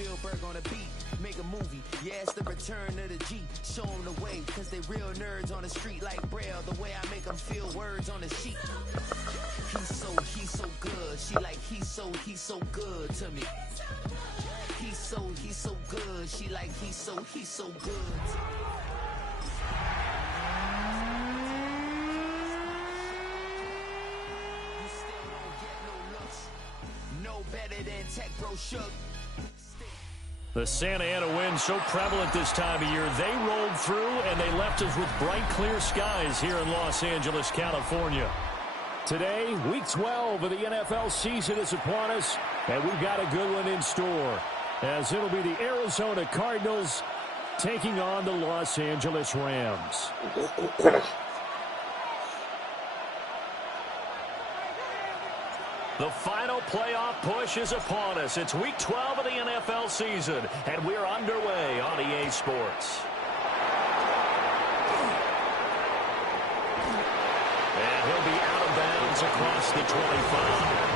Spielberg on a beat. Make a movie, yeah, it's the return of the G. Show them the way, cause they real nerds on the street like Braille. The way I make them feel words on the sheet. He's so good. She like, he's so good to me. He's so good. She like, he's so good. You still don't get no looks. No better than Tech Bro Shook. The Santa Ana wind so prevalent this time of year. They rolled through and they left us with bright, clear skies here in Los Angeles, California. Today, Week 12 of the NFL season is upon us, and we've got a good one in store, as it'll be the Arizona Cardinals taking on the Los Angeles Rams. The final playoff push is upon us. It's Week 12 of the NFL season, and we're underway on EA Sports. And he'll be out of bounds across the 25.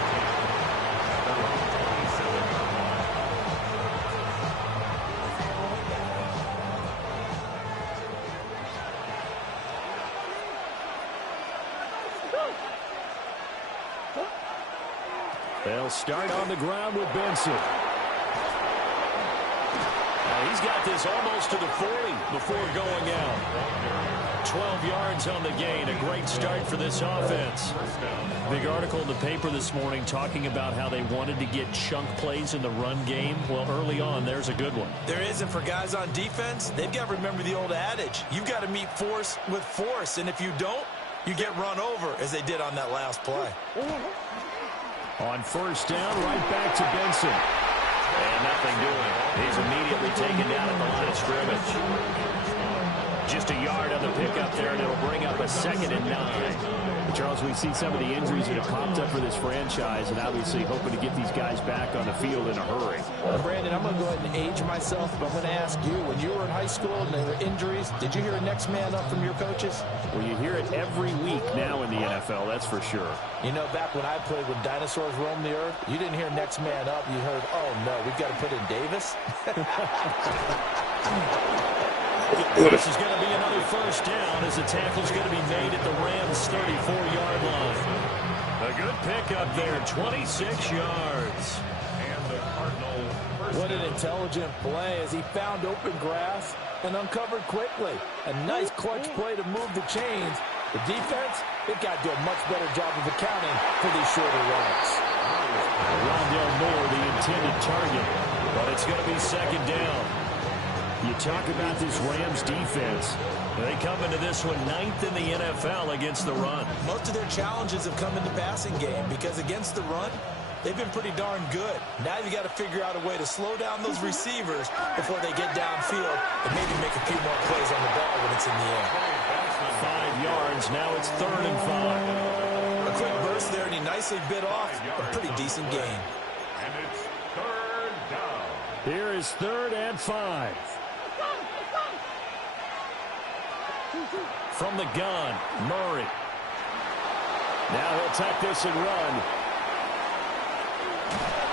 They'll start on the ground with Benson. He's got this almost to the 40 before going out. 12 yards on the gain. A great start for this offense. Big article in the paper this morning talking about how they wanted to get chunk plays in the run game. Well, early on, there's a good one. There isn't for guys on defense. They've got to remember the old adage. You've got to meet force with force, and if you don't, you get run over, as they did on that last play. On first down, right back to Benson. And nothing doing. He's immediately taken down at the line of scrimmage. Just a yard on the pickup there, and it'll bring up a 2nd and 9. Charles, we see some of the injuries that have popped up for this franchise, and obviously hoping to get these guys back on the field in a hurry. Brandon, I'm going to go ahead and age myself, but I'm going to ask you, when you were in high school and there were injuries, did you hear a next man up from your coaches? Well, you hear it every week now in the NFL, that's for sure. You know, back when I played when dinosaurs roamed the earth, you didn't hear next man up. You heard, oh, no, we've got to put in Davis. This is going to be another first down as the tackle's going to be made at the Rams' 34-yard line. A good pickup there, 26 yards. What an intelligent play as he found open grass and uncovered quickly. A nice clutch play to move the chains. The defense, they've got to do a much better job of accounting for these shorter routes. Rondale Moore, the intended target, but it's going to be 2nd down. You talk about this Rams defense. They come into this one 9th in the NFL against the run. Most of their challenges have come in the passing game because against the run, they've been pretty darn good. Now you got to figure out a way to slow down those receivers before they get downfield and maybe make a few more plays on the ball when it's in the air. 5 yards. Now it's 3rd and 5. A quick burst there, and he nicely bit off a pretty decent gain. And it's 3rd down. Here is 3rd and 5. From the gun, Murray. Now he'll tuck this and run.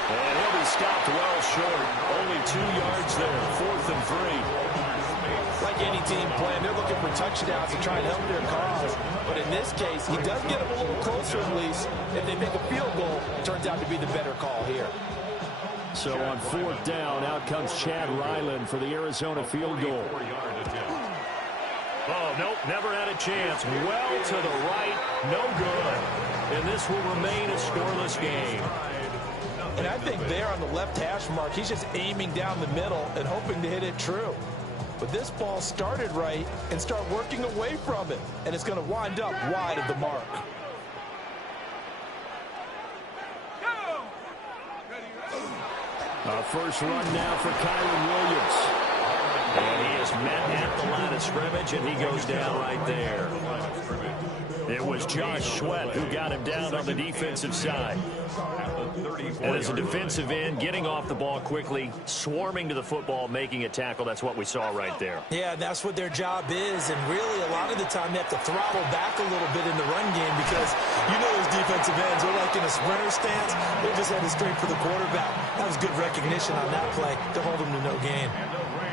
And he'll be stopped well short. Only 2 yards there, 4th and 3. Like any team playing, they're looking for touchdowns to try and help their cause. But in this case, he does get them a little closer at least. If they make a field goal, it turns out to be the better call here. So on 4th down, out comes Chad Ryland for the Arizona field goal. Oh, nope, never had a chance. Well to the right, no good. And this will remain a scoreless game. And I think there on the left hash mark, he's just aiming down the middle and hoping to hit it true. But this ball started right and start working away from it. And it's going to wind up wide of the mark. First run now for Kyren Williams. And he is met at the line of scrimmage, and he goes down right there. It was Josh Sweat who got him down on the defensive side. And as a defensive end, getting off the ball quickly, swarming to the football, making a tackle, that's what we saw right there. Yeah, that's what their job is, and really a lot of the time they have to throttle back a little bit in the run game because you know those defensive defensive ends are like in a sprinter stance. They're just headed straight for the quarterback. That was good recognition on that play to hold them to no gain.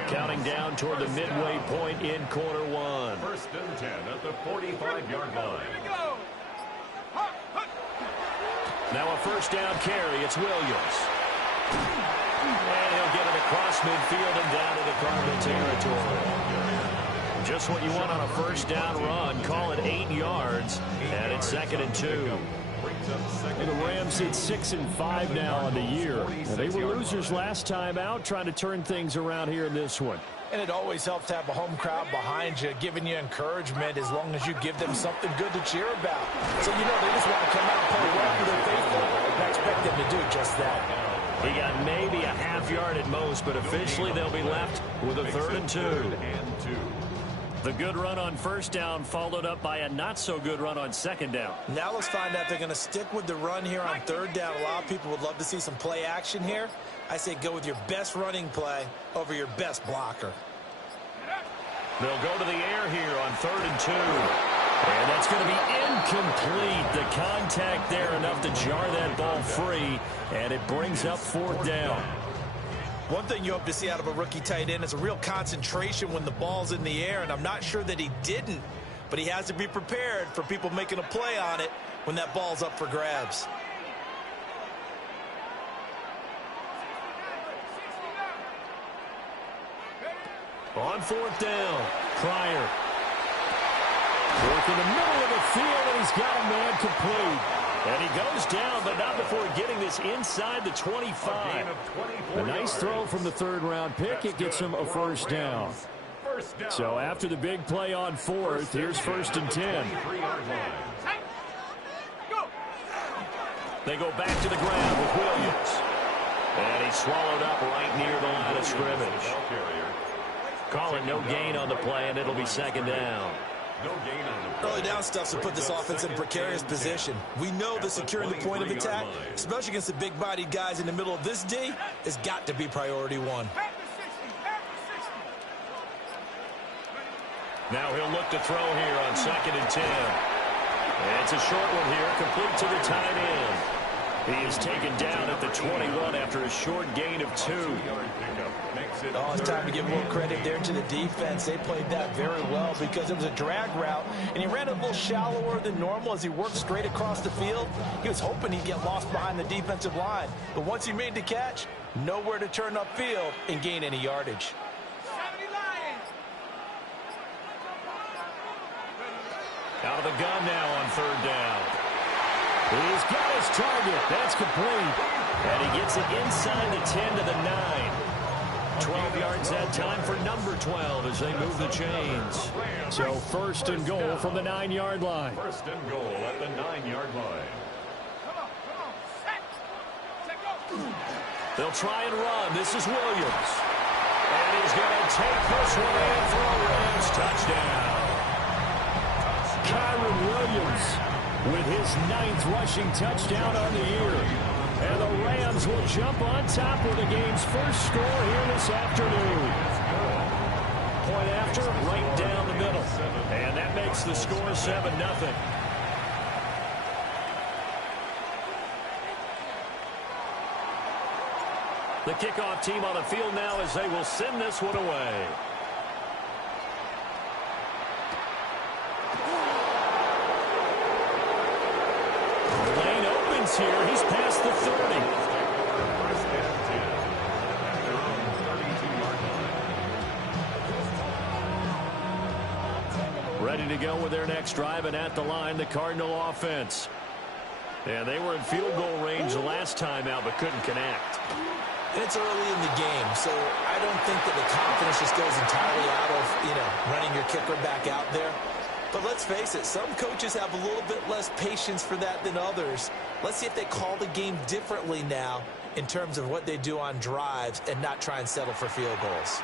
Counting down toward the midway point in quarter one. 1st and 10 at the 45-yard line. Now a first down carry. It's Williams. And he'll get it across midfield and down to the Cardinal territory. Just what you want on a first down run. Call it 8 yards, and it's 2nd and 2. And the Rams sit 6-5 now on the year. Now, they were losers last time out, trying to turn things around here in this one. And it always helps to have a home crowd behind you, giving you encouragement as long as you give them something good to cheer about. So, you know, they just want to come out and play well for their faithful. And I expect them to do just that. He got maybe a half yard at most, but officially they'll be left with a 3rd and 2. The good run on first down followed up by a not-so-good run on 2nd down. Now let's find out if they're going to stick with the run here on 3rd down. A lot of people would love to see some play action here. I say go with your best running play over your best blocker. They'll go to the air here on 3rd and 2. And that's going to be incomplete. The contact there enough to jar that ball free, and it brings up 4th down. One thing you hope to see out of a rookie tight end is a real concentration when the ball's in the air, and I'm not sure that he didn't, but he has to be prepared for people making a play on it when that ball's up for grabs. On 4th down, Pryor. Work in the middle of the field, and he's got a man complete. And he goes down, but not before getting this inside the 25. A nice throw from the 3rd-round pick. It gets him a first down. So after the big play on 4th, here's 1st and 10. They go back to the ground with Williams. And he's swallowed up right near the line of scrimmage. Call it no gain on the play, and it'll be 2nd down. Early down stuff to put this offense in a precarious position. We know that securing the point of attack, especially against the big-bodied guys in the middle of this D, has got to be priority one. Now he'll look to throw here on 2nd and 10. And it's a short one here, complete to the tight end. He is taken down at the 21 after a short gain of 2. Oh, it's time to give more credit there to the defense. They played that very well because it was a drag route, and he ran a little shallower than normal as he worked straight across the field. He was hoping he'd get lost behind the defensive line, but once he made the catch, nowhere to turn upfield and gain any yardage. Out of the gun now on 3rd down. He's got his target. That's complete. And he gets it inside the 10 to the 9. 12 yards that time for number 12 as they move the chains. So 1st and goal from the 9-yard line. 1st and goal at the 9-yard line. They'll try and run. This is Williams. And he's going to take this one in for a Rams touchdown. Kyren Williams with his 9th rushing touchdown on the year. And the Rams will jump on top with the game's first score here this afternoon. Point after, right down the middle. And that makes the score 7-0. The kickoff team on the field now as they will send this one away. Lane opens here. He's past the 30. Ready to go with their next drive, and at the line, the Cardinal offense. And they were in field goal range the last time out, but couldn't connect. And it's early in the game, so I don't think that the confidence just goes entirely out of, running your kicker back out there. But let's face it, some coaches have a little bit less patience for that than others. Let's see if they call the game differently now in terms of what they do on drives and not try and settle for field goals.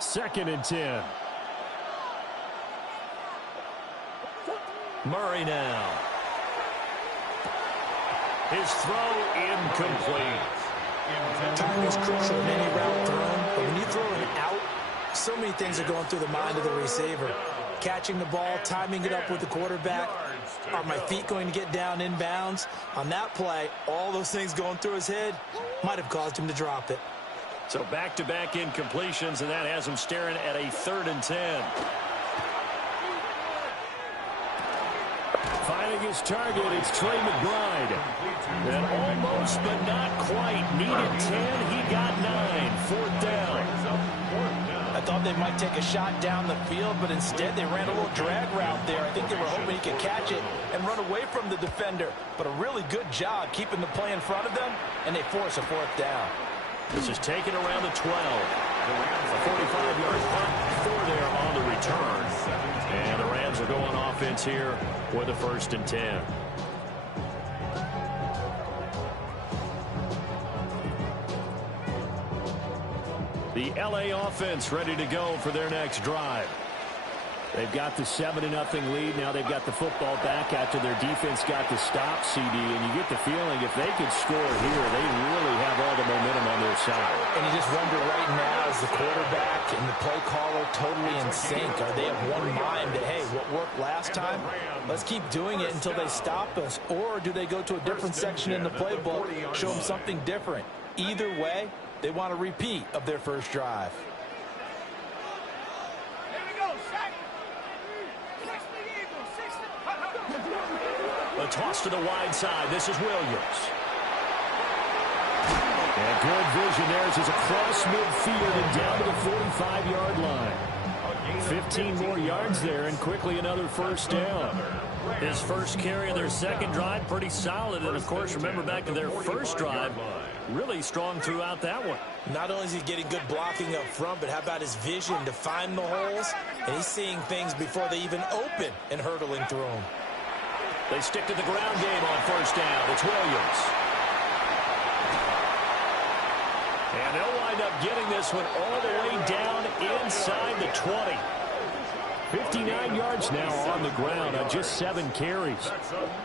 Second and 10. Murray now. His throw incomplete. Timing is crucial in any route thrown, but when you throw an out, so many things are going through the mind of the receiver. Catching the ball, timing it up with the quarterback. Are my feet going to get down inbounds? On that play, all those things going through his head might have caused him to drop it. So back-to-back incompletions, and that has him staring at a 3rd and 10. Finding his target, it's Trey McBride. And almost, but not quite. Needed 10, he got 9. 4th down. I thought they might take a shot down the field, but instead they ran a little drag route there. I think they were hoping he could catch it and run away from the defender. But a really good job keeping the play in front of them, and they force a 4th down. This is taken around the 12. A 45-yard punt for there on the return. And the Rams are going offense here with a 1st and 10. The LA offense ready to go for their next drive. They've got the 7-0 lead. Now they've got the football back after their defense got the stop, CD. And you get the feeling if they could score here, they really have all the momentum on their side. And you just wonder right now, is the quarterback and the play caller totally in sync? Are they of one mind that, hey, what worked last time, let's keep doing it until they stop us? Or do they go to a different section in the playbook, show them something different? Either way, they want a repeat of their first drive. A toss to the wide side. This is Williams. And good vision there as it's across midfield and down to the 45-yard line. 15 more yards there and quickly another 1st down. His first carry of their second drive, pretty solid. And, of course, remember back to their first drive, really strong throughout that one. Not only is he getting good blocking up front, but how about his vision to find the holes? And he's seeing things before they even open and hurdling through them. They stick to the ground game on 1st down. It's Williams. And they'll wind up getting this one all the way down inside the 20. 59 yards now on the ground on just 7 carries.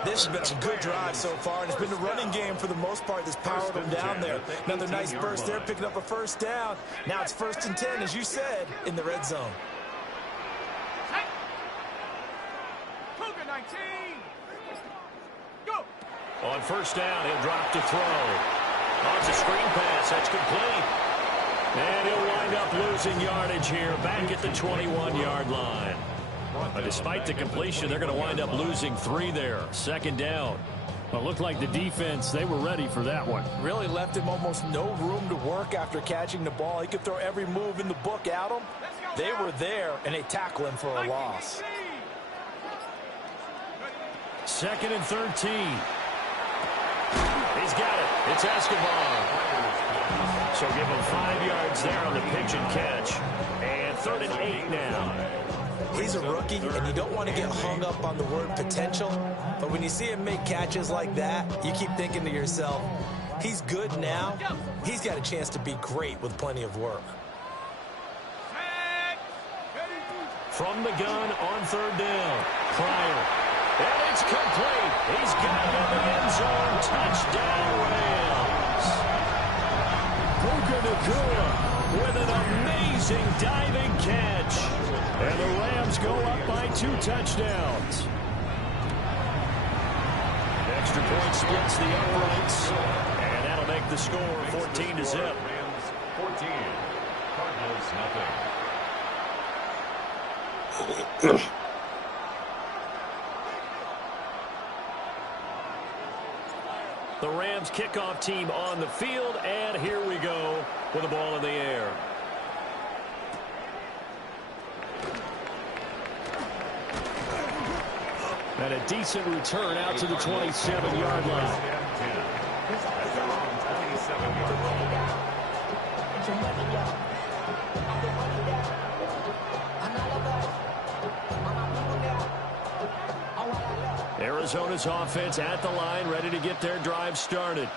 This has been a good drive so far, and it's been the running game for the most part that's powered them down there. Another nice burst there, picking up a 1st down. Now it's 1st and 10, as you said, in the red zone. On 1st down, he'll drop to throw. On the screen pass, that's complete. And he'll wind up losing yardage here back at the 21-yard line. But despite the completion, they're going to wind up losing 3 there. 2nd down. Well, it looked like the defense, they were ready for that one. Really left him almost no room to work after catching the ball. He could throw every move in the book at him. They were there, and they tackle him for a loss. 2nd and 13. He's got it. It's Escobar. So give him 5 yards there on the pitch and catch. And 3rd and 8 now. He's a rookie, and you don't want to get hung up on the word potential. But when you see him make catches like that, you keep thinking to yourself, he's good now. He's got a chance to be great with plenty of work. From the gun on 3rd down. Pryor. And it's complete. He's got it in the end zone. Touchdown, Rams. Puka Nacua With an amazing diving catch. And the Rams go up by 2 touchdowns. Extra point splits the uprights. And that'll make the score 14-0. Rams 14. Cardinals nothing. The Rams kickoff team on the field, and here we go with the ball in the air. And a decent return out to the 27-yard line. Arizona's offense at the line, ready to get their drive started.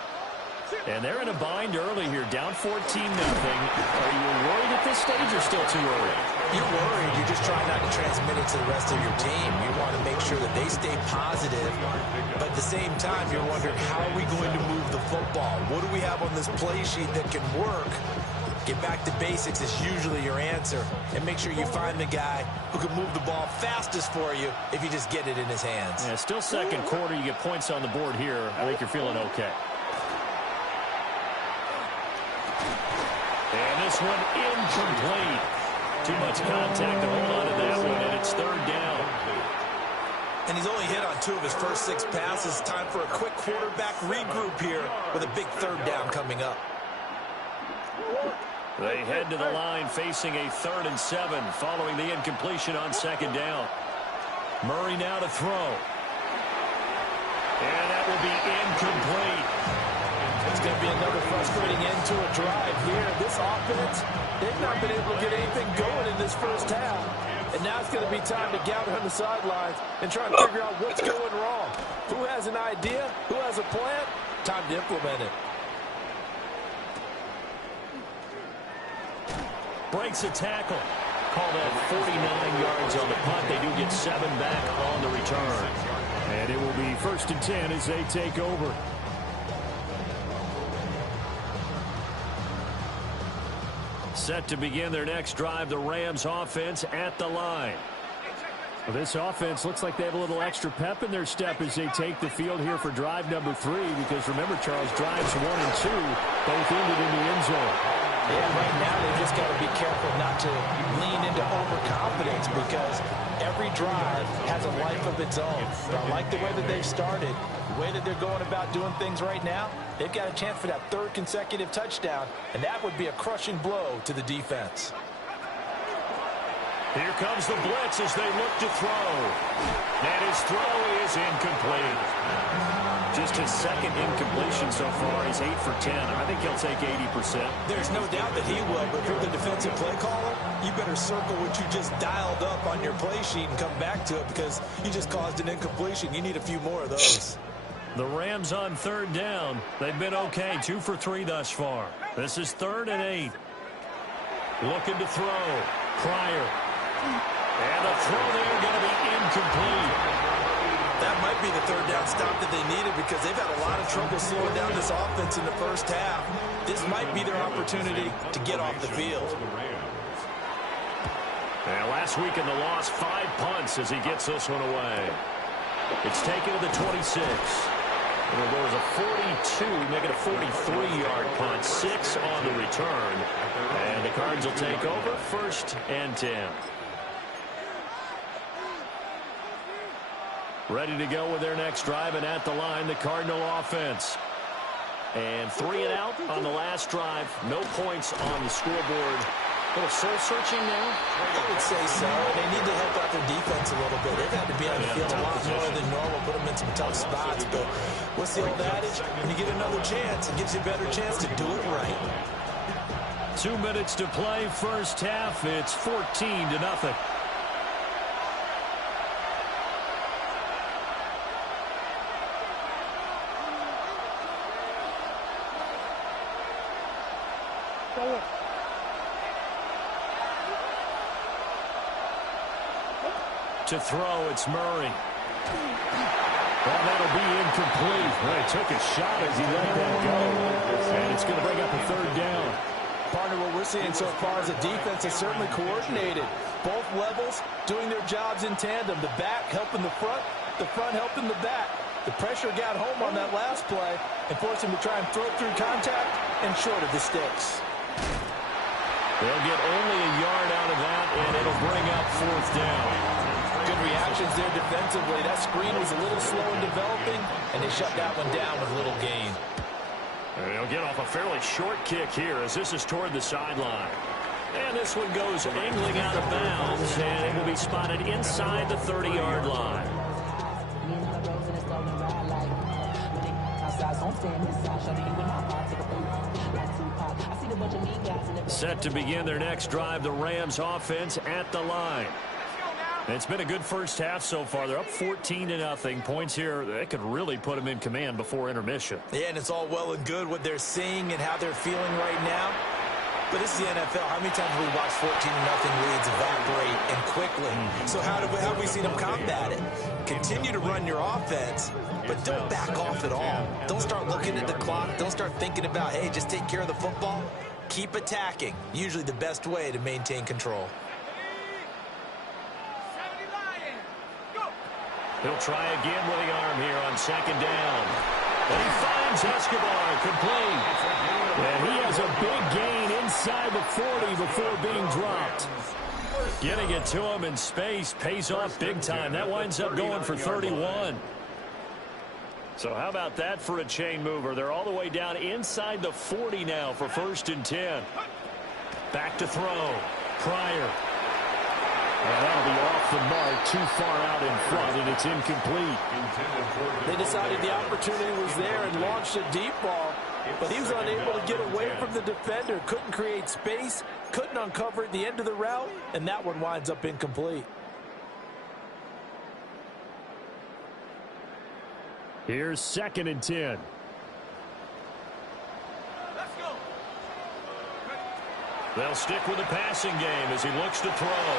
And they're in a bind early here, down 14-0. Are you worried at this stage or still too early? You're worried. You're just trying not to transmit it to the rest of your team. You want to make sure that they stay positive. But at the same time, you're wondering, how are we going to move the football? What do we have on this play sheet that can work? Get back to basics is usually your answer. And make sure you find the guy who can move the ball fastest for you if you just get it in his hands. Yeah, still second quarter. You get points on the board here. I think you're feeling okay. And this one incomplete. Too much contact to hold on to that one, and it's third down. And he's only hit on 2 of his first 6 passes. Time for a quick quarterback regroup here with a big third down coming up. They head to the line facing a 3rd and 7 following the incompletion on second down. Murray now to throw. And that will be incomplete. It's going to be another frustrating end to a drive here. This offense, they've not been able to get anything going in this first half. And now it's going to be time to gather on the sidelines and try and figure out what's going wrong. Who has an idea? Who has a plan? Time to implement it. Breaks a tackle. Call that 49 yards on the punt. They do get 7 back on the return. And it will be 1st and 10 as they take over. Set to begin their next drive, the Rams offense at the line. Well, this offense looks like they have a little extra pep in their step as they take the field here for drive number 3, because remember, Charles, drives 1 and 2 both ended in the end zone. Yeah, right now they just got to be careful not to lean into overconfidence, because every drive has a life of its own. But I like the way that they've started, the way that they're going about doing things right now. They've got a chance for that 3rd consecutive touchdown, and that would be a crushing blow to the defense. Here comes the blitz as they look to throw. And his throw is incomplete. Just his 2nd incompletion so far. He's 8 for 10. I think he'll take 80%. There's no doubt that he will, but if you're the defensive play caller, you better circle what you just dialed up on your play sheet and come back to it, because you just caused an incompletion. You need a few more of those. The Rams on 3rd down. They've been okay, 2 for 3 thus far. This is 3rd and 8. Looking to throw. Pryor. And the throw there going to be incomplete. That might be the 3rd down stop that they needed, because they've had a lot of trouble slowing down this offense in the first half. This might be their opportunity to get off the field. And last week in the loss, 5 punts as he gets this one away. It's taken to the 26. And there was a 42, make it a 43-yard punt, 6 on the return. And the Cards will take over, 1st and 10. Ready to go with their next drive, and at the line, the Cardinal offense. And 3 and out on the last drive. No points on the scoreboard. A little soul-searching now? I would say so. They need to help out their defense a little bit. They've had to be on the field a lot more than normal, put them in some tough spots. But what's the old adage? When you get another chance, it gives you a better chance to do it right. 2 minutes to play, first half. It's 14-0. To throw, it's Murray. Well, that'll be incomplete. Well, he took a shot as he let that go. And it's going to bring up a 3rd down. Partner, what we're seeing so far is a defense that's certainly coordinated. Both levels doing their jobs in tandem. The back helping the front helping the back. The pressure got home on that last play and forced him to try and throw through contact and short of the sticks. They'll get only a yard out of that, and it'll bring up 4th down. Good reactions there defensively. That screen was a little slow in developing, and they shut that one down with little gain. And they'll get off a fairly short kick here as this is toward the sideline. And this one goes angling out of bounds, and it will be spotted inside the 30-yard line. Set to begin their next drive, the Rams offense at the line. It's been a good first half so far. They're up 14-0. Points here, that could really put them in command before intermission. Yeah, and it's all well and good what they're seeing and how they're feeling right now. But this is the NFL. How many times have we watched 14-0 leads evaporate and quickly? So how have we seen them combat it? Continue to run your offense, but don't back off at all. Don't start looking at the clock. Don't start thinking about, hey, just take care of the football. Keep attacking. Usually the best way to maintain control. He'll try again with the arm here on second down. And he finds Escobar complete. And he has a big gain inside the 40 before being dropped. Getting it to him in space pays off big time. That winds up going for 31. So how about that for a chain mover? They're all the way down inside the 40 now for 1st and 10. Back to throw. Pryor. And that'll be off the mark, too far out in front, and it's incomplete. They decided the opportunity was there and launched a deep ball, but he was unable to get away from the defender. Couldn't create space, couldn't uncover at the end of the route, and that one winds up incomplete. Here's 2nd and 10. Let's go. They'll stick with the passing game as he looks to throw.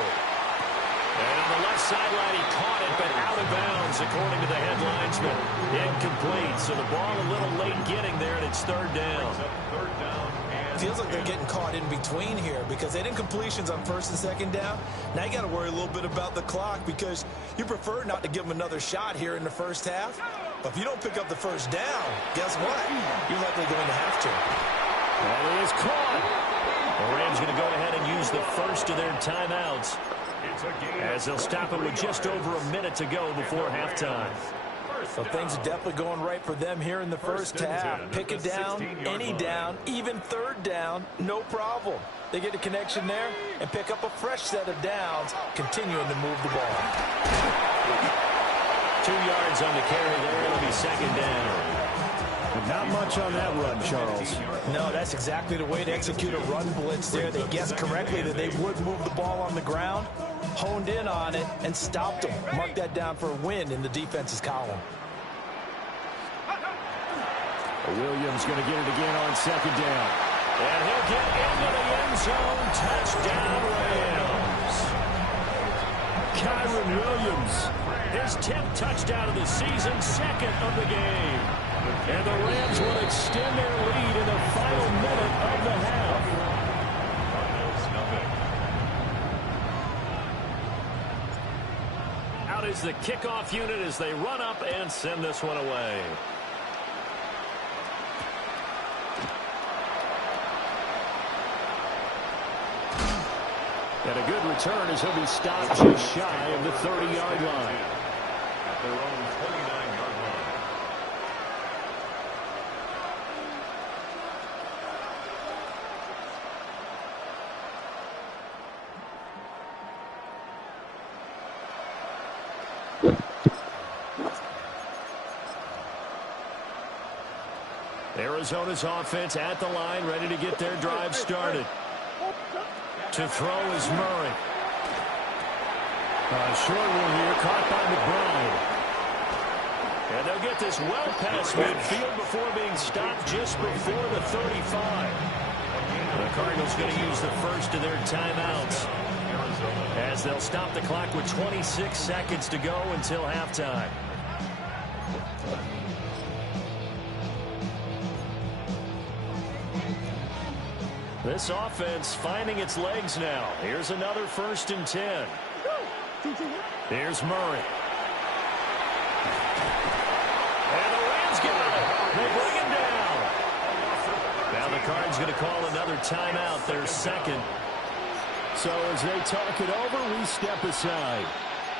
And on the left sideline, he caught it, but out of bounds, according to the head linesman. Incomplete, so the ball a little late getting there, and it's 3rd down. Feels like they're getting caught in between here because they didn't completions on 1st and 2nd down. Now you got to worry a little bit about the clock because you prefer not to give them another shot here in the 1st half. But if you don't pick up the 1st down, guess what? You're likely going to have to. And he is caught. The Rams going to go ahead and use the first of their timeouts as they'll stop it with just over a minute to go before halftime. So things are definitely going right for them here in the 1st half. Pick it down, any down, even 3rd down, no problem. They get a connection there and pick up a fresh set of downs, continuing to move the ball. 2 yards on the carry there. It'll be 2nd down. But not much on that run, Charles. No, that's exactly the way to execute a run blitz there. They guessed correctly that they would move the ball on the ground, honed in on it, and stopped them. Mark that down for a win in the defense's column. Williams going to get it again on 2nd down. And he'll get into the end zone. Touchdown, Rams. Kyren Williams, his 10th touchdown of the season, 2nd of the game. And the Rams will extend their lead in the final minute of the half. Out is the kickoff unit as they run up and send this one away. And a good return as he'll be stopped just shy of the 30-yard line. At their own 29-yard line. Arizona's offense at the line, ready to get their drive started. To throw is Murray. Short one here, caught by McBride. And they'll get this well past midfield before being stopped just before the 35. The Cardinals going to use the first of their timeouts as they'll stop the clock with 26 seconds to go until halftime. This offense finding its legs now. Here's another 1st and 10. Here's Murray. And the Rams got it. They bring him down. Now the Cards going to call another timeout, their 2nd. So as they talk it over, we step aside.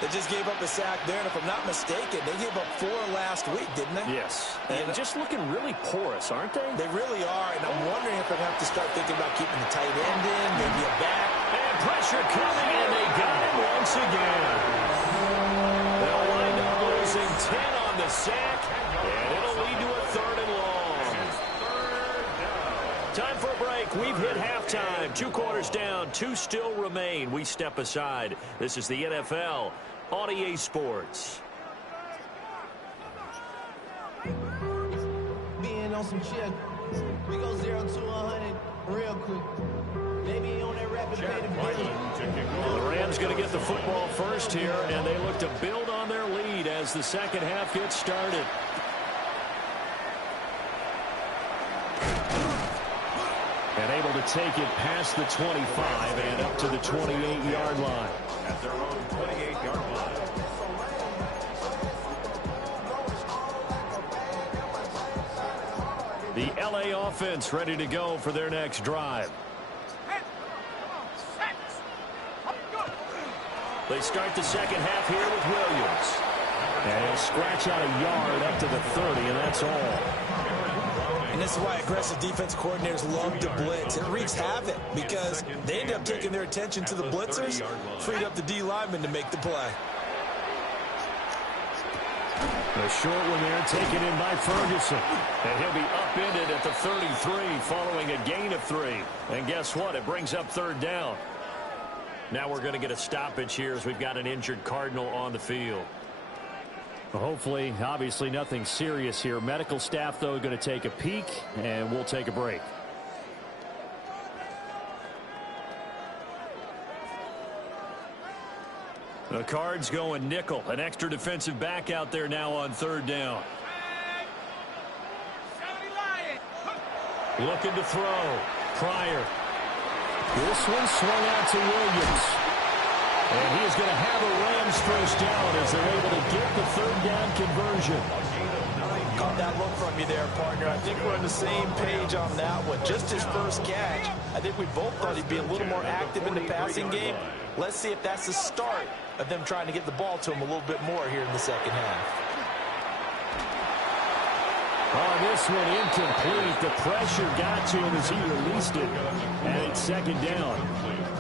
They just gave up a sack there, and if I'm not mistaken, they gave up 4 last week, didn't they? Yes. And just looking really porous, aren't they? They really are, and I'm wondering if they're going to have to start thinking about keeping the tight end in, maybe a back. And pressure coming, and they got him once again. They'll wind up losing 10 on the sack, and it'll lead to a 3rd and long. Time for a break. We've hit halftime. 2 quarters down, 2 still remain. We step aside. This is the NFL on EA Sports. Being on some chill. We go 0 to 100 real quick. Jack Mylan to kick off. The Rams going to get the football first here, and they look to build on their lead as the second half gets started. And able to take it past the 25 and up to the 28-yard line. At their own 28-yard line. The LA offense ready to go for their next drive. They start the second half here with Williams. And he'll scratch out a yard up to the 30, and that's all. And this is why aggressive defense coordinators love to blitz. It wreaks havoc because they end up taking their attention to the blitzers, freed up the D lineman to make the play. The short one there taken in by Ferguson. And he'll be upended at the 33 following a gain of 3. And guess what? It brings up third down. Now we're going to get a stoppage here as we've got an injured Cardinal on the field. Well, hopefully, obviously nothing serious here. Medical staff, though, going to take a peek, and we'll take a break. The Cards going nickel. An extra defensive back out there now on third down. Looking to throw. Pryor. This one swung out to Williams. And he is going to have a Rams first down as they're able to get the third down conversion. Caught that look from you there, partner. I think we're on the same page on that one. Just his first catch. I think we both thought he'd be a little more active in the passing game. Let's see if that's the start of them trying to get the ball to him a little bit more here in the second half. On this one, incomplete. The pressure got to him as he released it. And it's second down.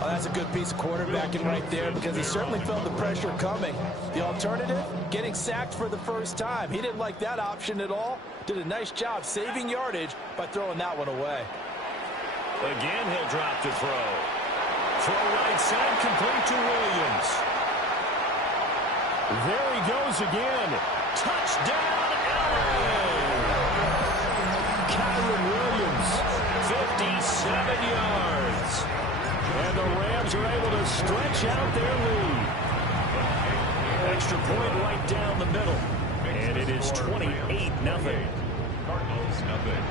Oh, that's a good piece of quarterbacking right there because he certainly felt the pressure coming. The alternative, getting sacked for the first time. He didn't like that option at all. Did a nice job saving yardage by throwing that one away. Again, he'll drop to throw. Throw right side, complete to Williams. There he goes again. Touchdown, LA! Kyren Williams, 57 yards. And the Rams are able to stretch out their lead. Extra point right down the middle. And it is 28-0. Cardinals nothing.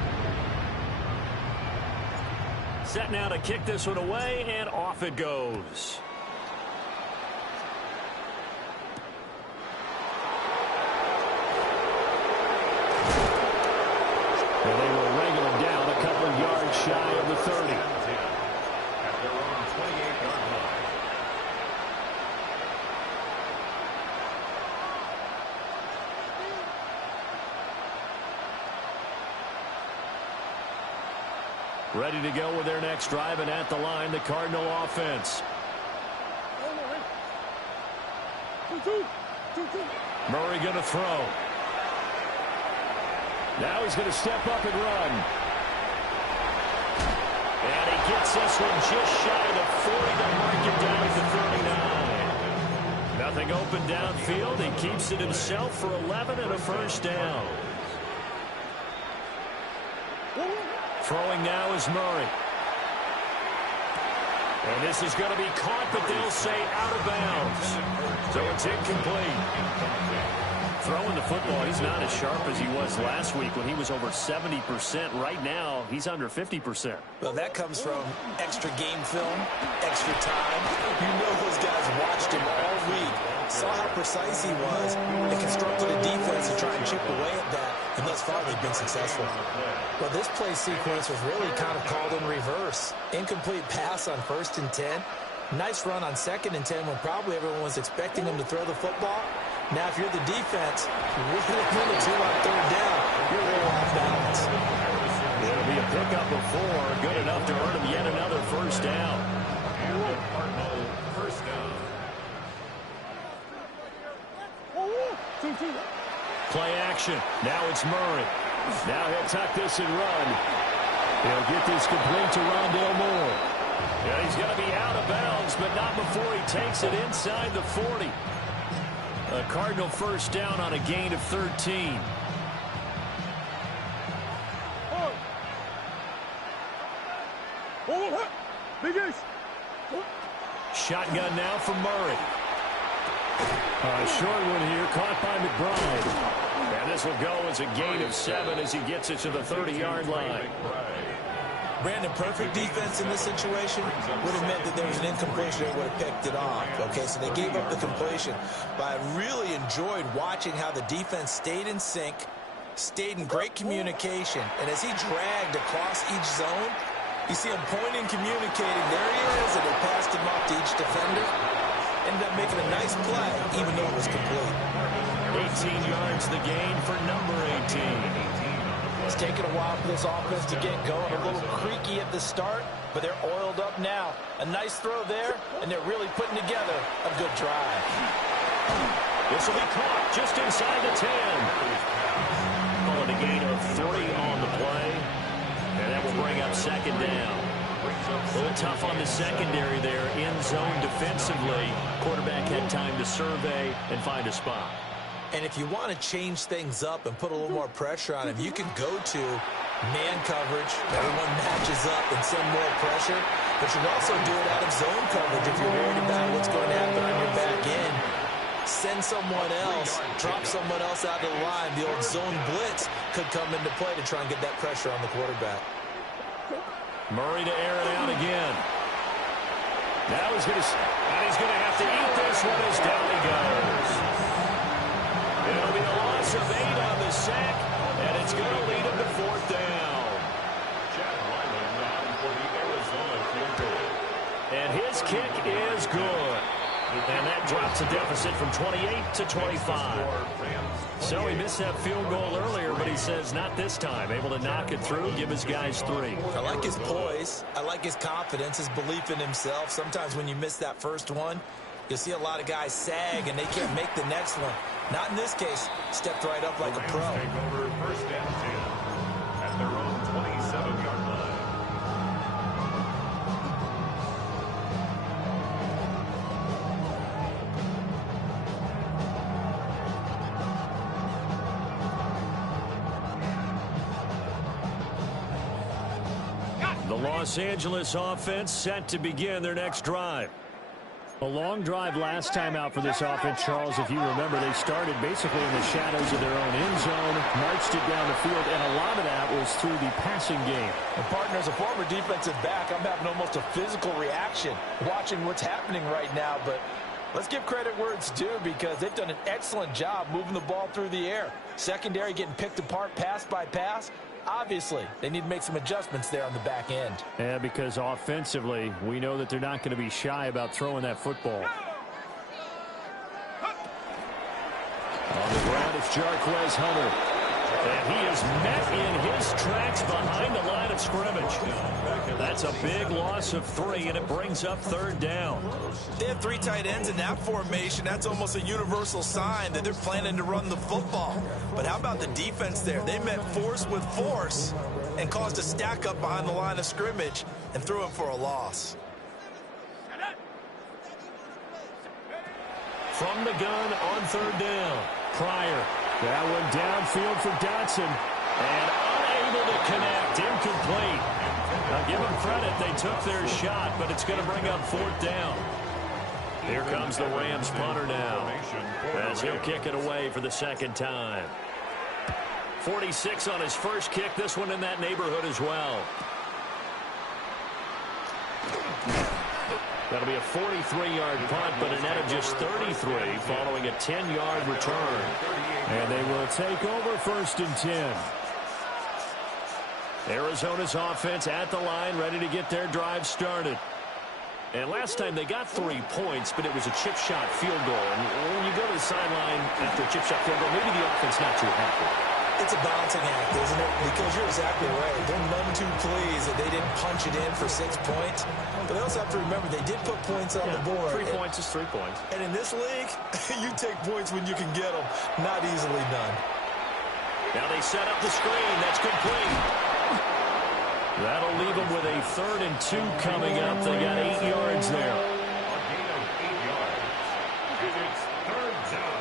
Set now to kick this one away, and off it goes. And they will wrangle him down a couple of yards shy of the 30. At their own 28-yard line. Ready to go with their next drive, and at the line, the Cardinal offense. Murray going to throw. Now he's going to step up and run. And he gets this one just shy of the 40 to mark it down at the 39. Nothing open downfield. He keeps it himself for 11 and a first down. Throwing now is Murray. And this is going to be caught, but they'll say out of bounds. So it's incomplete. Throwing the football, he's not as sharp as he was last week when he was over 70%. Right now, he's under 50%. Well, that comes from extra game film, extra time. You know those guys watched him all week, saw how precise he was, and constructed a defense to try and chip away at that, and thus far they've been successful. Well, this play sequence was really kind of called in reverse. Incomplete pass on 1st and 10. Nice run on 2nd and 10 when probably everyone was expecting him to throw the football. Now, if you're the defense, with a minute two on 3rd down, you're a little off balance. It'll be a pickup of 4, good enough to earn him yet another first down. And the Cardinal first down. Play action. Now it's Murray. Now he'll tuck this and run. He'll get this complete to Rondale Moore. Yeah, he's going to be out of bounds, but not before he takes it inside the 40. A Cardinal first down on a gain of 13. Shotgun now for Murray. A short one here, caught by McBride. And this will go as a gain of 7 as he gets it to the 30-yard line. Brandon, perfect defense in this situation would have meant that there was an incompletion and would have picked it off. Okay, so they gave up the completion. But I really enjoyed watching how the defense stayed in sync, stayed in great communication. And as he dragged across each zone, you see him pointing, communicating. There he is, and they passed him off to each defender. Ended up making a nice play, even though it was complete. 18 yards the gain for number 18. It's taken a while for this offense to get going. A little creaky at the start, but they're oiled up now. A nice throw there, and they're really putting together a good drive. This will be caught just inside the 10. Calling a gain of 3 on the play. And that will bring up second down. A little tough on the secondary there. In zone defensively. Quarterback had time to survey and find a spot. And if you want to change things up and put a little more pressure on him, you can go to man coverage. Everyone matches up and send more pressure. But you can also do it out of zone coverage if you're worried about what's going to happen on your back end. Send someone else, drop someone else out of the line. The old zone blitz could come into play to try and get that pressure on the quarterback. Murray to air it out again. Now he's going to have to eat this one as down he goes. It'll be a loss of 8 on the sack, and it's going to lead him to 4th down. Chad Ryland on for the Arizona field goal. And his kick is good. And that drops the deficit from 28 to 25. So he missed that field goal earlier, but he says not this time. Able to knock it through, give his guys 3. I like his poise. I like his confidence, his belief in himself. Sometimes when you miss that first one, you'll see a lot of guys sag and they can't make the next one. Not in this case. Stepped right up like a pro. Take over 1st and 10 at their own 27-yard line. The Los Angeles offense set to begin their next drive. A long drive last time out for this offense, Charles. If you remember, they started basically in the shadows of their own end zone, marched it down the field, and a lot of that was through the passing game. And partner, as a former defensive back, I'm having almost a physical reaction watching what's happening right now. But let's give credit where it's due because they've done an excellent job moving the ball through the air. Secondary getting picked apart pass by pass. Obviously, they need to make some adjustments there on the back end. Yeah, because offensively, we know that they're not going to be shy about throwing that football. On the ground, it's Jarquez Hunter. And he is met in his tracks behind the line of scrimmage. That's a big loss of 3, and it brings up 3rd down. They have 3 tight ends in that formation. That's almost a universal sign that they're planning to run the football. But how about the defense there? They met force with force and caused a stack up behind the line of scrimmage and threw it for a loss. From the gun on 3rd down. Pryor. That one downfield for Dotson. And unable to connect. Incomplete. Now give them credit. They took their shot, but it's going to bring up 4th down. Here comes the Rams punter now, as he'll kick it away for the 2nd time. 46 on his first kick. This one in that neighborhood as well. That'll be a 43-yard punt, but a net of just 33 following a 10-yard return. And they will take over 1st and 10. Arizona's offense at the line, ready to get their drive started. And last time they got 3 points, but it was a chip shot field goal. And when you go to the sideline after a chip shot field goal, maybe the offense not too happy. It's a balancing act, isn't it? Because you're exactly right. They're none too pleased that they didn't punch it in for 6 points. But they also have to remember they did put points on the board. 3 points is 3 points. And in this league, you take points when you can get them. Not easily done. Now they set up the screen. That's complete. That'll leave them with a 3rd and 2 coming up. They got 8 yards there. A gain of 8 yards. And it's 3rd down.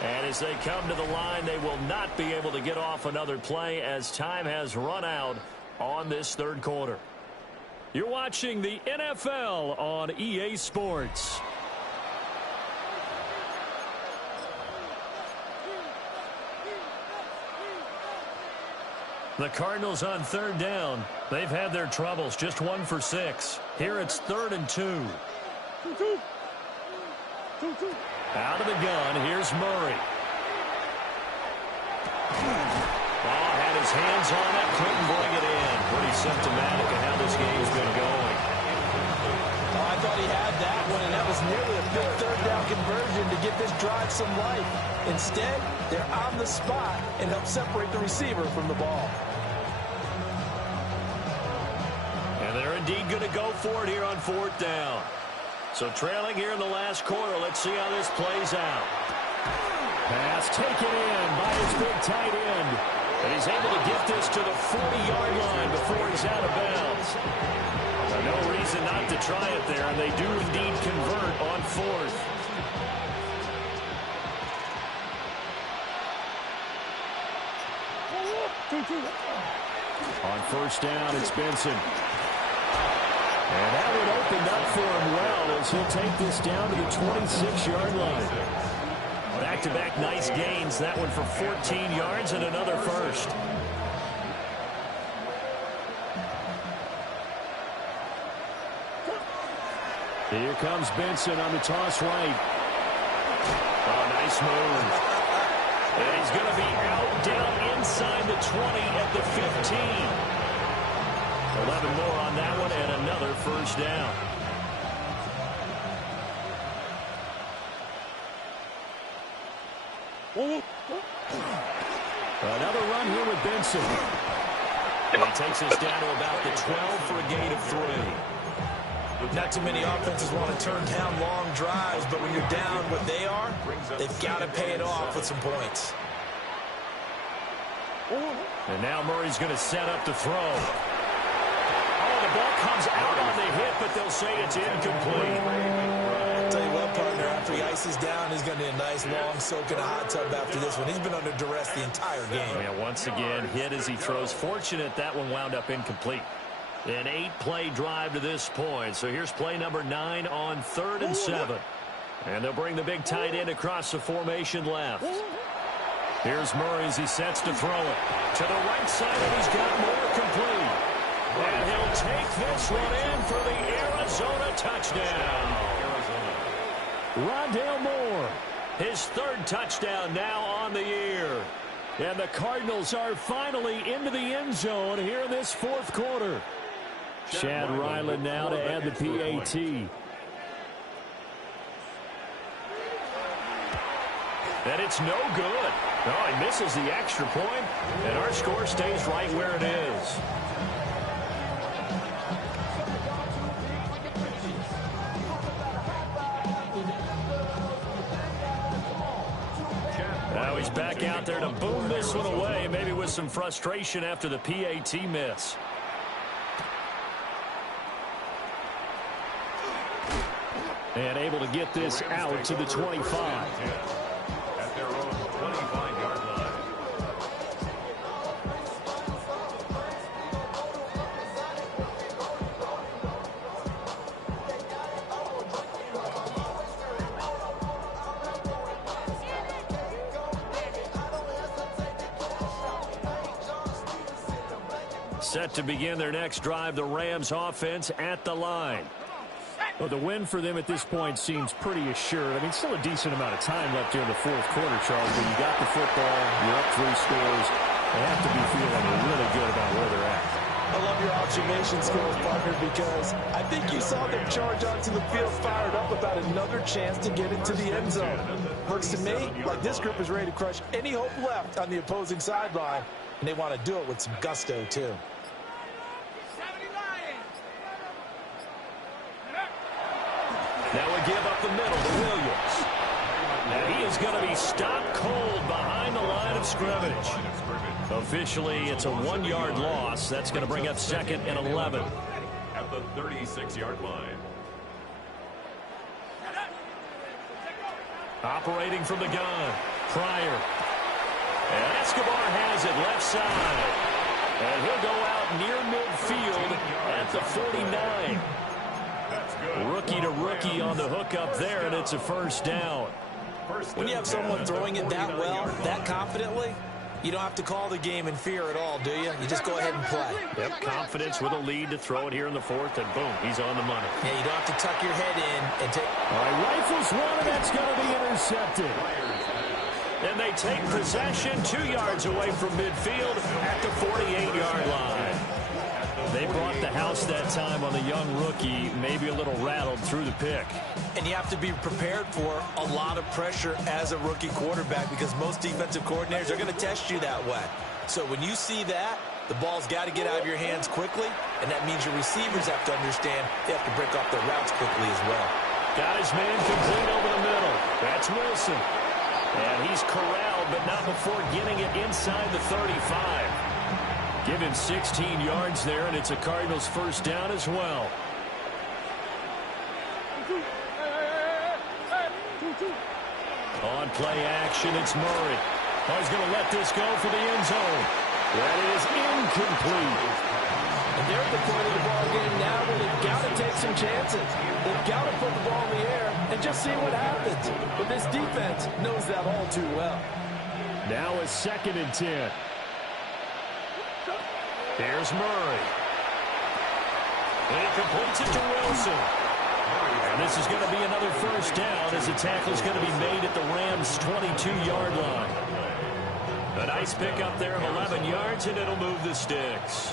And as they come to the line, they will not be able to get off another play as time has run out on this 3rd quarter. You're watching the NFL on EA Sports. The Cardinals on third down. They've had their troubles, just 1 for 6. Here it's 3rd and 2. Out of the gun, here's Murray. Oh, had his hands on it, couldn't bring it in. Pretty symptomatic of how this game's been going. Oh, I thought he had that one, and that was nearly a big third down conversion to give this drive some life. Instead, they're on the spot and help separate the receiver from the ball. And they're indeed going to go for it here on 4th down. So trailing here in the last quarter, let's see how this plays out. Pass taken in by his big tight end. And he's able to get this to the 40-yard line before he's out of bounds. No reason not to try it there, and they do indeed convert on 4th. On 1st down, it's Benson. And that one opened up for him well as he'll take this down to the 26-yard line. Back-to-back nice gains. That one for 14 yards and another first. Here comes Benson on the toss right. Oh, nice move. And he's going to be out down inside the 20 at the 15. 11 more on that one and another first down. Another run here with Benson. And he takes us down to about the 12 for a gain of 3. Not too many offenses want to turn down long drives, but when you're down what they are, they've got to pay it off with some points. And now Murray's going to set up to throw. Oh, the ball comes out on the hit, but they'll say it's incomplete. I'll tell you what, partner, after he ices down, he's going to need a nice long soak in a hot tub after this one. He's been under duress the entire game. Yeah, once again, hit as he throws. Fortunate that one wound up incomplete. An 8-play drive to this point. So here's play number 9 on 3rd and 7. And they'll bring the big tight end across the formation left. Here's Murray as he sets to throw it. To the right side, and he's got more complete. And he'll take this one in for the Arizona touchdown. Rondale Moore, his 3rd touchdown now on the year. And the Cardinals are finally into the end zone here in this 4th quarter. Chad Ryland now to add the PAT. And it's no good. No, he misses the extra point, and our score stays right where it is. Now he's back out there to boom this one away, maybe with some frustration after the PAT miss. And able to get this out to the 25. At their own 25-yard line. Set to begin their next drive, the Rams offense at the line. Well, the win for them at this point seems pretty assured. I mean, still a decent amount of time left here in the 4th quarter, Charles. When you got the football, you're up 3 scores. They have to be feeling really good about where they're at. I love your observation skills, partner, because I think you saw them charge onto the field fired up about another chance to get into the end zone. Looks to me like this group is ready to crush any hope left on the opposing sideline, and they want to do it with some gusto, too. Now we give up the middle to Williams. And he is going to be stopped cold behind the line of scrimmage. Officially, it's a 1-yard loss. That's going to bring up 2nd and 11. At the 36-yard line. Operating from the gun, Pryor. And Escobar has it left side. And he'll go out near midfield at the 49. Rookie to rookie on the hookup there, and it's a first down. When you have someone throwing it that well, that confidently, you don't have to call the game in fear at all, do you? You just go ahead and play. Yep, confidence with a lead to throw it here in the fourth, and boom, he's on the money. Yeah, you don't have to tuck your head in and take... All right, rifles one, and that's going to be intercepted. And they take possession 2 yards away from midfield at the 48-yard line. They brought the house that time on the young rookie, maybe a little rattled through the pick. And you have to be prepared for a lot of pressure as a rookie quarterback because most defensive coordinators are going to test you that way. So when you see that, the ball's got to get out of your hands quickly, and that means your receivers have to understand they have to break off their routes quickly as well. Got his man complete over the middle. That's Wilson. And he's corralled, but not before getting it inside the 35. Give him 16 yards there, and it's a Cardinals first down as well. On play action, it's Murray. Oh, he's going to let this go for the end zone. That is incomplete. And they're at the point of the ball game now where they've got to take some chances. They've got to put the ball in the air and just see what happens. But this defense knows that all too well. Now a 2nd and 10. Here's Murray. And he completes it to Wilson. And this is going to be another first down as the tackle is going to be made at the Rams' 22-yard line. A nice pickup there of 11 yards, and it'll move the sticks.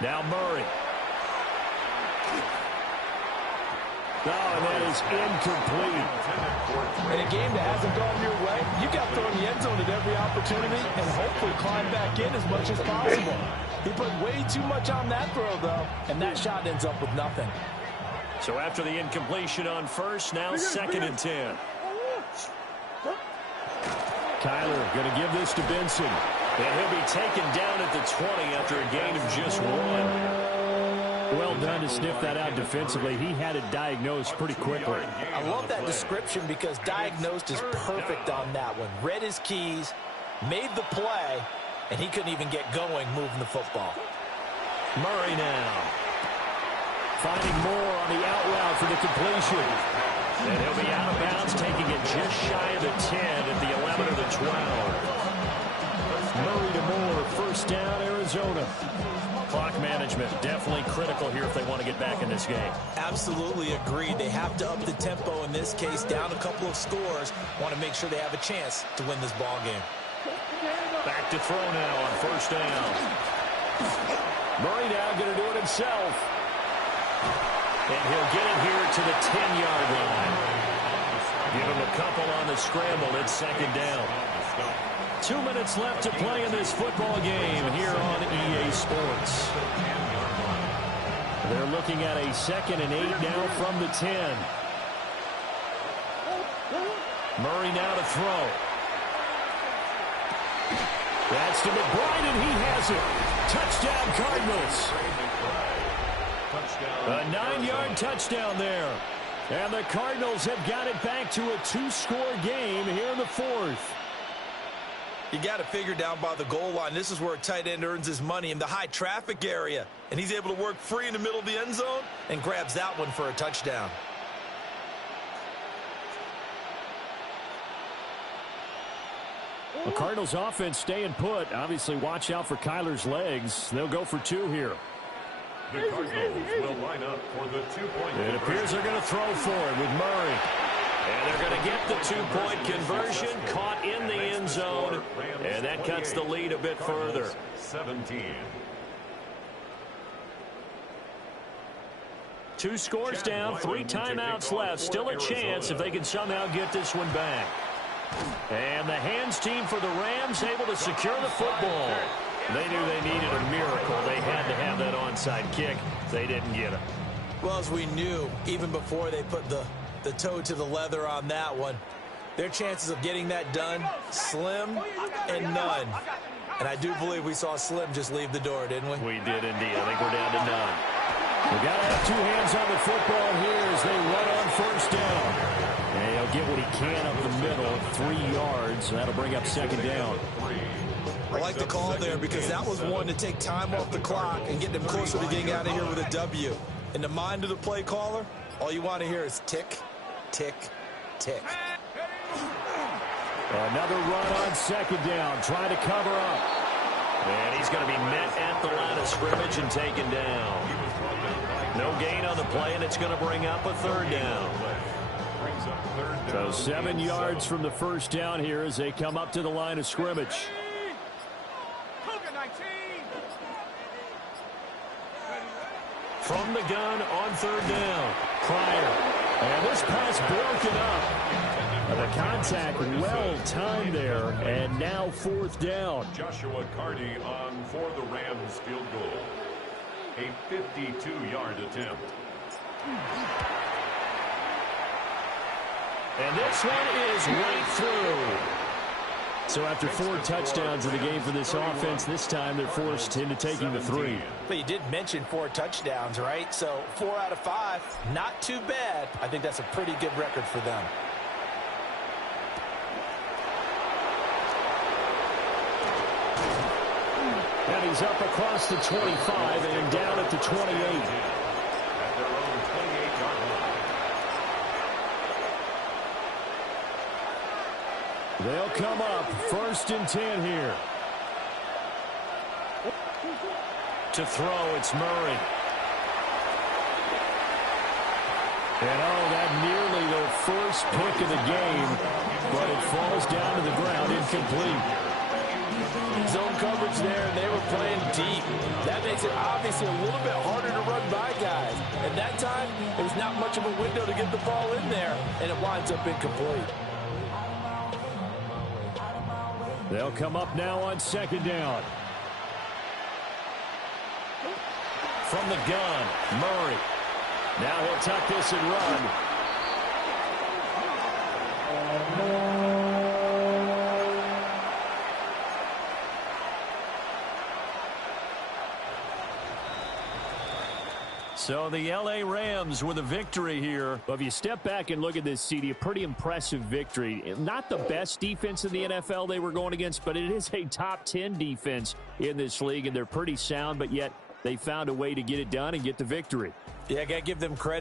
Now Murray. Oh, and that is incomplete. In a game that hasn't gone your way, you've got to throw in the end zone at every opportunity and hopefully climb back in as much as possible. He put way too much on that throw, though, and that shot ends up with nothing. So after the incompletion on first, now 2nd and 10. Kyler going to give this to Benson. And he'll be taken down at the 20 after a gain of just 1. Well done to sniff that out defensively. He had it diagnosed pretty quickly. I love that description because diagnosed is perfect on that one. Read his keys, made the play, and he couldn't even get going moving the football. Murray now. Finding more on the out route for the completion. And he'll be out of bounds, taking it just shy of the 10 at the 11 or the 12. Murray to Moore, first down, Arizona. Clock management definitely critical here if they want to get back in this game. Absolutely agreed. They have to up the tempo in this case, down a couple of scores. Want to make sure they have a chance to win this ball game. Back to throw now on first down. Murray now going to do it himself. And he'll get it here to the 10-yard line. Give him a couple on the scramble. It's 2nd down. 2 minutes left to play in this football game here on EA Sports. They're looking at a 2nd and 8 now from the 10. Murray now to throw. That's to McBride, and he has it. Touchdown, Cardinals. A 9-yard touchdown there. And the Cardinals have got it back to a 2-score game here in the 4th. You got to figure down by the goal line. This is where a tight end earns his money in the high traffic area. And he's able to work free in the middle of the end zone and grabs that one for a touchdown. The Cardinals offense staying put. Obviously, watch out for Kyler's legs. They'll go for 2 here. The Cardinals will line up for the 2-point. It appears they're going to throw for it with Murray. And they're going to get the 2-point conversion, caught in the end zone, and that cuts the lead a bit further. 17. 2 scores down, 3 timeouts left. Still a chance if they can somehow get this one back. And the hands team for the Rams able to secure the football. They knew they needed a miracle. They had to have that onside kick. They didn't get it. Well, as we knew, even before they put the toe to the leather on that one, their chances of getting that done, slim and none. And I do believe we saw Slim just leave the door, didn't we? We did indeed. I think we're down to none. We got to have 2 hands on the football here as they run on first down. They He'll get what he can up the middle, 3 yards. That'll bring up second down. I like the call there because that was one to take time off the clock and get them closer to getting out of here with a W. In the mind of the play caller, all you want to hear is tick, tick, tick. Another run on second down, trying to cover up. And he's going to be met at the line of scrimmage and taken down. No gain on the play, and it's going to bring up a third down. So 7 yards from the first down here as they come up to the line of scrimmage. From the gun on third down, Pryor. And this pass broken up. The contact well-timed there, and now fourth down. Joshua Carty on for the Rams field goal. A 52-yard attempt. And this one is right through. So after 4 touchdowns in the game for this offense, this time they're forced into taking the 3. But you did mention 4 touchdowns, right? So 4 out of 5, not too bad. I think that's a pretty good record for them. And he's up across the 25 and down at the 28. At their own 28-yard line. They'll come up first and 10 here. To throw, it's Murray. And that nearly the first pick of the game, but it falls down to the ground incomplete. Zone coverage there, and they were playing deep. That makes it obviously a little bit harder to run by guys. And that time, there was not much of a window to get the ball in there, and it winds up incomplete. They'll come up now on second down. From the gun, Murray. Now he'll tuck this and run. So the L.A. Rams with a victory here. Well, if you step back and look at this, CD, a pretty impressive victory. Not the best defense in the NFL they were going against, but it is a top 10 defense in this league, and they're pretty sound, but yet they found a way to get it done and get the victory. Yeah, I got to give them credit.